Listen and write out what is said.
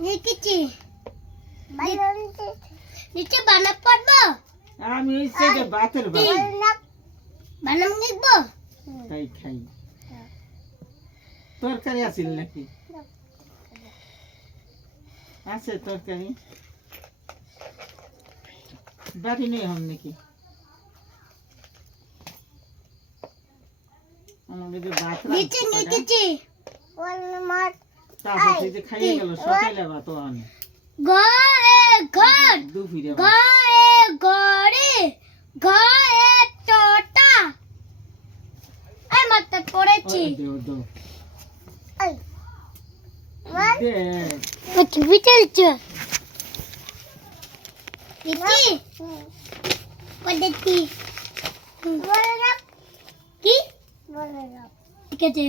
লিখেছি নিচে বানাম পড়বো আমি হইছে যে বাতের বানাম লিখবো খাই খাই তরকারি আছিল নাকি আছে তরকারি বাড়ি নেই হন নাকি আমাদের যে ভাত নিচে লিখেছি তারপর সেই যে খাইয়ে গেল সকালে ভাত আনে গ এ ঘর দুপুরে গ এ গড়ে ঘ এ টোটা এই মাত্র পড়েছি আচ্ছা বিচলছ ইতি পদ্ধতি কি ঠিক আছে